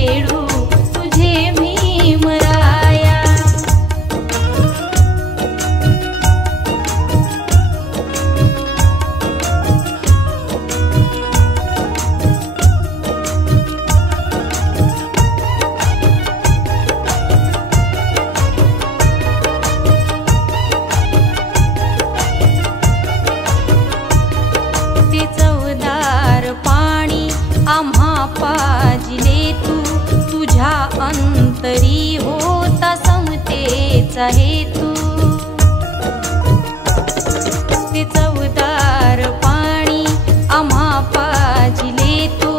फेडू तुझे भीमराया। ते चवदार पाणी आम्हा पाजिले तू, तुझ्या अंतरी होता समतेचा हेतू। ते चवदार पाणी आम्हा पाजिले तू,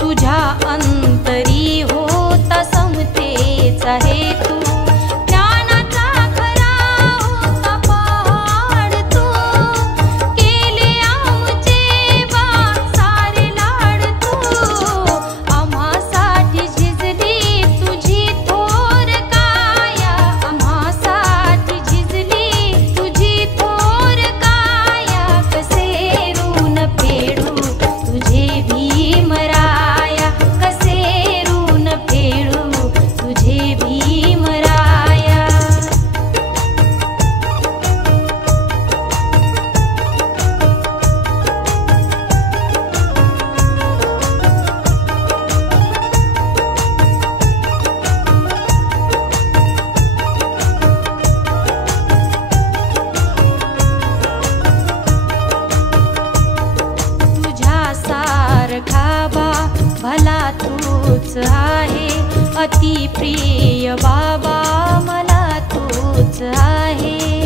तुझ्या अंतरी होता समतेचा हेतू। ज्ञानाचा खरा होता पहाड तू, केले आमचे बा सारे लाड तू। आम्हासाठी झिजली तुझी थोर काया, आम्हासाठी झिजली तुझी थोर काया। कसे ऋण फेडू तुझे भीमराया, कसे ऋण फेडू तुझे भीमराया। तुझ्या सारखा बा भला तूच आहे, अति प्रिय बाबा मला तूच आहे।